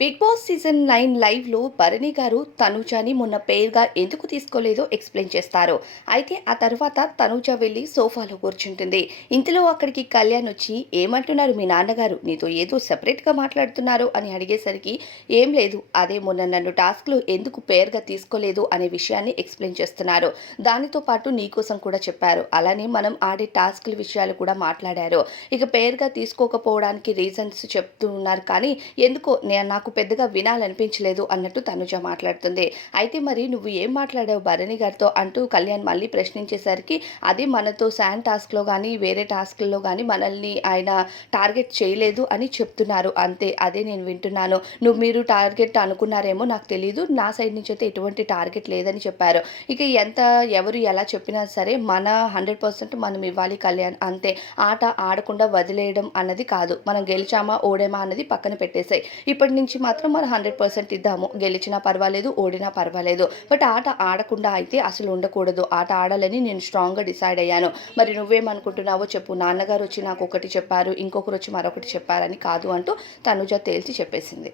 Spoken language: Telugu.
బిగ్ బాస్ సీజన్ నైన్ లైవ్లో భరణి గారు తనుజాని మొన్న పేరుగా ఎందుకు తీసుకోలేదో ఎక్స్ప్లెయిన్ చేస్తారు. అయితే ఆ తర్వాత తనుజ వెళ్ళి సోఫాలో కూర్చుంటుంది. ఇంతలో అక్కడికి కళ్యాణ్ వచ్చి ఏమంటున్నారు మీ నాన్నగారు? నీతో ఏదో సెపరేట్గా మాట్లాడుతున్నారు అని అడిగేసరికి ఏం లేదు. అదే మొన్న నన్ను టాస్క్లో ఎందుకు పేరుగా తీసుకోలేదు అనే విషయాన్ని ఎక్స్ప్లెయిన్ చేస్తున్నారు. దానితో పాటు నీకోసం కూడా చెప్పారు. అలానే మనం ఆడే టాస్క్ల విషయాలు కూడా మాట్లాడారు. ఇక పేరుగా తీసుకోకపోవడానికి రీజన్స్ చెప్తూ ఉన్నారు కానీ ఎందుకో నాకు నాకు పెద్దగా వినాలనిపించలేదు అన్నట్టు తనుజ మాట్లాడుతుంది. అయితే మరి నువ్వు ఏం మాట్లాడావు భరణి గారితో అంటూ కళ్యాణ్ మళ్ళీ ప్రశ్నించేసరికి అది మనతో శాన్ టాస్క్లో కానీ వేరే టాస్క్లో కానీ మనల్ని ఆయన టార్గెట్ చేయలేదు అని చెప్తున్నారు. అంతే అదే నేను వింటున్నాను. నువ్వు మీరు టార్గెట్ అనుకున్నారేమో నాకు తెలియదు నా సైడ్ నుంచి అయితే ఎటువంటి టార్గెట్ లేదని చెప్పారు. ఇక ఎంత ఎవరు ఎలా చెప్పినా సరే మన హండ్రెడ్ పర్సెంట్ మనం ఇవ్వాలి కళ్యాణ్. అంతే ఆట ఆడకుండా వదిలేయడం అన్నది కాదు. మనం గెలిచామా ఓడేమా అన్నది పక్కన పెట్టేశాయి. ఇప్పటి నుంచి మాత్రం మనం హండ్రెడ్ పర్సెంట్ ఇద్దాము. గెలిచినా పర్వాలేదు ఓడినా పర్వాలేదు. బట్ ఆట ఆడకుండా అయితే అసలు ఉండకూడదు. ఆట ఆడాలని నేను స్ట్రాంగ్గా డిసైడ్ అయ్యాను. మరి నువ్వేమనుకుంటున్నావో చెప్పు. నాన్నగారు వచ్చి నాకు ఒకటి చెప్పారు ఇంకొకరు వచ్చి మరొకటి చెప్పారని కాదు అంటూ తనుజ తేల్చి చెప్పేసింది.